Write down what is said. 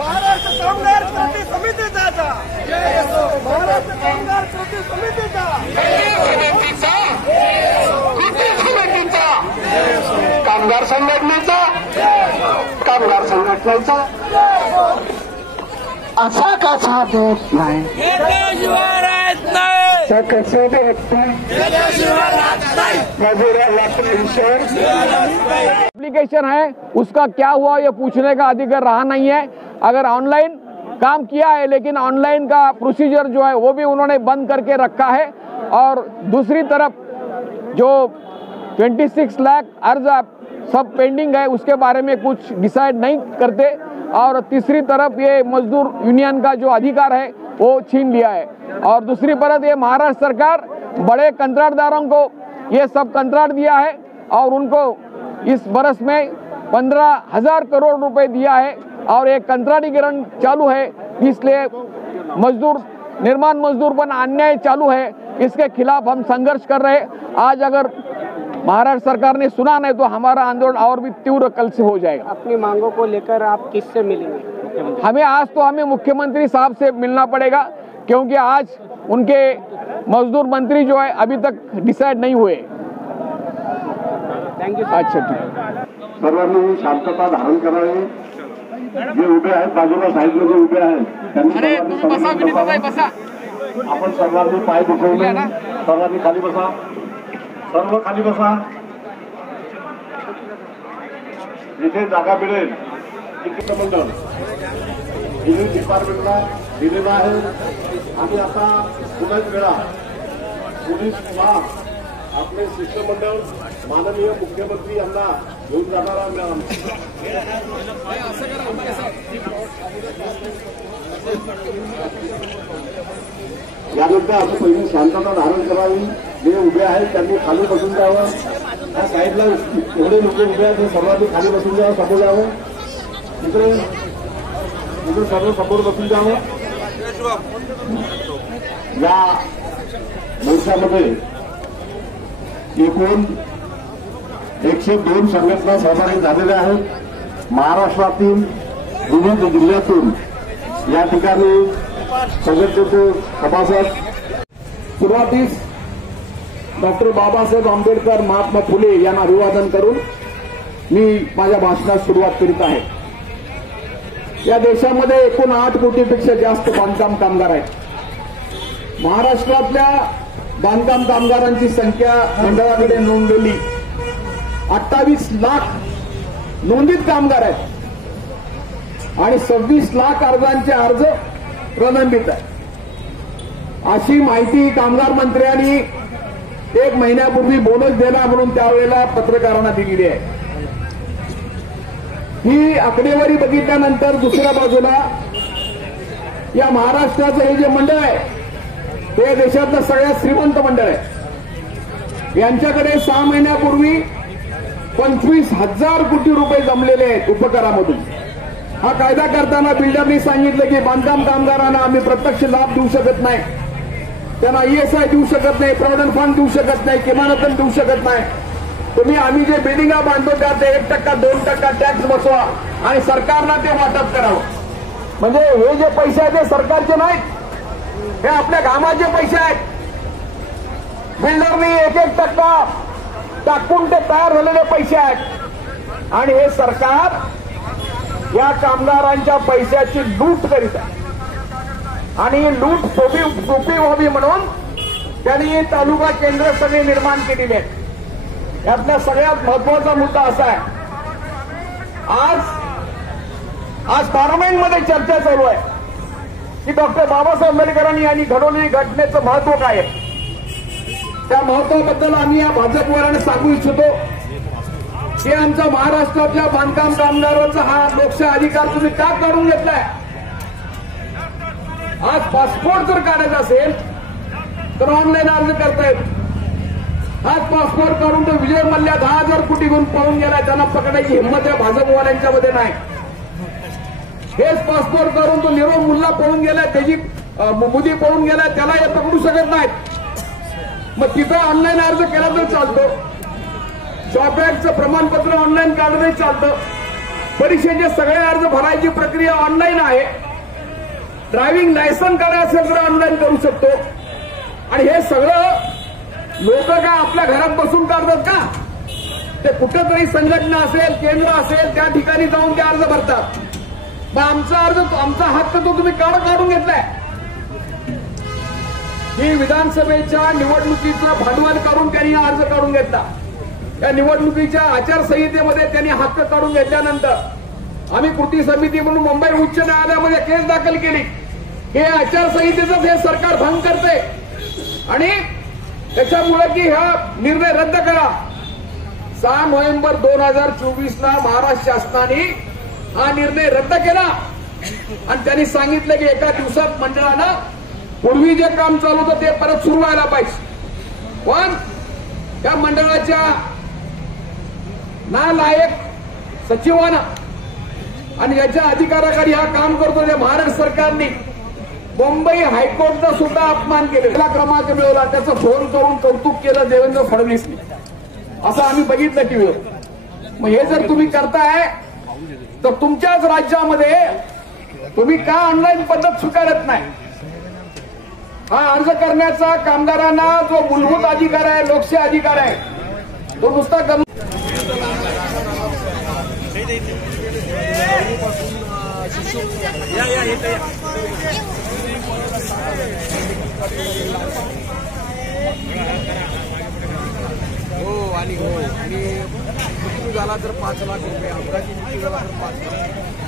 महाराष्ट्र कामगार कृती समितीचा महाराष्ट्र कामगार कृती समितीचा कामगार संघटनेचा असा कसा देत नाही कसं देत मजुराला पेन्शन एप्लीकेशन है उसका क्या हुआ ये पूछने का अधिकार रहा नहीं है। अगर ऑनलाइन काम किया है लेकिन ऑनलाइन का प्रोसीजर जो है वो भी उन्होंने बंद करके रखा है। और दूसरी तरफ जो 26 लाख अर्ज सब पेंडिंग है उसके बारे में कुछ डिसाइड नहीं करते। और तीसरी तरफ ये मजदूर यूनियन का जो अधिकार है वो छीन लिया है। और दूसरी तरफ ये महाराष्ट्र सरकार बड़े कंत्राटदारों को ये सब कंत्राट दिया है और उनको इस बरस में 15,000 करोड़ रुपए दिया है और एक कंत्राटीकरण चालू है। इसलिए मजदूर निर्माण मजदूर पर अन्याय चालू है, इसके खिलाफ हम संघर्ष कर रहे हैं। आज अगर महाराष्ट्र सरकार ने सुना नहीं तो हमारा आंदोलन और भी तीव्र कल से हो जाएगा। अपनी मांगों को लेकर आप किससे मिलेंगे? हमें मुख्यमंत्री साहब से मिलना पड़ेगा क्योंकि आज उनके मजदूर मंत्री जो है अभी तक डिसाइड नहीं हुए। थँक्यू। अच्छा ठीक। सर्वांनी शांतता धारण करावी। जे उभे आहेत बाजूला साईडला जे उभे आहेत त्यांनी आपण सर्वांनी पाय दुखवले, सर्वांनी खाली बसा, सर्व खाली बसा। जिथे जागा मिळेल तिकीट मंडळ पोलीस डिपार्टमेंटला दिलेला आहे आणि आता पुन्हा वेळा पोलीस विभाग आपले शिष्टमंडळ माननीय मुख्यमंत्री यांना घेऊन जाणारा यानंतर आपण पहिली शांतता धारण करावी। जे उभे आहेत त्यांनी खाली बसून जावं। त्या साईडला एवढे लोक उभे आहेत सर्वांनी खाली बसून जावं, समोर जावं। इकडे सर्व समोर बसून जावं। या मोर्चामध्ये एकूण 102 संघटना सहभागी झालेल्या आहेत। महाराष्ट्रातील विविध जिल्ह्यातून या ठिकाणी संघटनेचे सभासद। सुरुवातीस डॉक्टर बाबासाहेब आंबेडकर महात्मा फुले यांना अभिवादन करून मी माझ्या भाषणास सुरुवात करीत आहे। या देशामध्ये एकूण 8 कोटीपेक्षा जास्त बांधकाम कामगार आहेत। महाराष्ट्रातल्या बांधकाम कामगारांची संख्या मंडळाकडे नोंदलेली 28 लाख नोंदित कामगार आहेत आणि 26 लाख अर्जांचे अर्ज प्रलंबित आहे। अशी माहिती कामगार मंत्र्यांनी 1 महिन्यापूर्वी बोनस देणार म्हणून त्यावेळेला पत्रकारांना दिलेली आहे। ही आकडेवारी बघितल्यानंतर दुसऱ्या बाजूला या महाराष्ट्राचं हे जे मंडळ आहे ते देशातलं सगळ्यात श्रीमंत मंडळ आहे। यांच्याकडे 6 महिन्यापूर्वी 25,000 कोटी रुपये जमलेले आहेत उपकरामधून। हा कायदा करताना बिल्डरनी सांगितलं की बांधकाम कामगारांना आम्ही प्रत्यक्ष लाभ देऊ शकत नाही, त्यांना ESI देऊ शकत नाही, प्रॉव्हिडंट फंड देऊ शकत नाही, किमानतन देऊ शकत नाही। तुम्ही आम्ही जे बिल्डिंगा बांधतो त्यात 1%, 2% टॅक्स बसवा आणि सरकारला ते वाटप करावं। म्हणजे हे जे पैसे आहेत ते सरकारचे नाहीत, हे आपल्या घामाचे पैसे आहेत। बिल्डरनी 1% टाकून ते तयार झालेले पैसे आहेत आणि हे सरकार या कामगारांच्या पैशाची लूट करीत आहे। आणि लूट सोपी व्हावी म्हणून त्यांनी तालुका केंद्र सगळे निर्माण केलेले आहेत। यातला सगळ्यात महत्वाचा मुद्दा असा आहे, आज पार्लमेंटमध्ये चर्चा चालू आहे की डॉक्टर बाबासाहेब आंबेडकरांनी यांनी घडवलेली घटनेचं महत्व काय आहे। त्या महत्वाबद्दल आम्ही या भाजपवाल्यांना सांगू इच्छितो की आमचा महाराष्ट्रातल्या बांधकाम कामगारांचा हा लोकशाही अधिकार तुम्ही का काढून घेतलाय। आज पासपोर्ट जर काढायचा असेल तर ऑनलाईन अर्ज करतायत। आज पासपोर्ट काढून तो विजय मल्ल्या 10,000 कोटी घेऊन पळून गेलाय, त्यांना पकडायची हिंमत या भाजपवाल्यांच्या मध्ये नाही। हेच पासपोर्ट काढून तो नीरव मुल्ला पळून गेलाय, त्याची मोदी पळून गेलाय, त्याला हे पकडू शकत नाहीत। मग तिथं ऑनलाईन अर्ज केला तर चालतो, जॉब ॲक्टचं प्रमाणपत्र ऑनलाईन काढणंही चालतं, परीक्षेचे सगळे अर्ज भरायची प्रक्रिया ऑनलाईन आहे. ड्रायव्हिंग लायसन करायचं असेल तर ऑनलाईन करू शकतो. आणि हे सगळं लोक काय आपल्या घरात बसून करतात का? ते कुठेतरी संघटना असेल, केंद्र असेल, त्या ठिकाणी जाऊन ते अर्ज भरतात. मग आमचा हक्क तो तुम्ही काढून घेतलाय. ही विधानसभेच्या निवडणुकीचं भांडवल करून त्यांनी हा अर्ज काढून घेतला. या निवडणुकीच्या आचारसंहितेमध्ये त्यांनी हक्क काढून घेतल्यानंतर आम्ही कृती समिती म्हणून मुंबई उच्च न्यायालयामध्ये केस दाखल केली. हे आचारसंहितेचं हे सरकार भंग करते आणि त्याच्यामुळे की हा निर्णय रद्द करा. 6 नोव्हेंबर 2024 महाराष्ट्र शासनाने हा निर्णय रद्द केला आणि त्यांनी सांगितलं की एका दिवसात मंडळानं पूर्वी जे काम चालू होतं ते परत सुरू व्हायला पाहिजे. पण त्या मंडळाच्या नालायक सचिवानं आणि याच्या अधिकाऱ्याखाली हा काम करतो त्या महाराष्ट्र सरकारने मुंबई हायकोर्टचा सुद्धा अपमान केला. क्रमांक मिळवला, त्याचं फोन करून कौतुक केलं देवेंद्र फडणवीसने. असं आम्ही बघितलं टीव्हीवर. मग हे जर तुम्ही करताय तर तुमच्याच राज्यामध्ये तुम्ही का ऑनलाईन पद्धत स्वीकारत नाही? हा अर्ज करण्याचा कामगारांना जो मूलभूत अधिकार आहे, लोकशाही अधिकार आहे, तो नुसता करून आणि मृत्यू झाला तर 5 लाख रुपये, अपघाती मृत्यू झाला तर 5 लाख.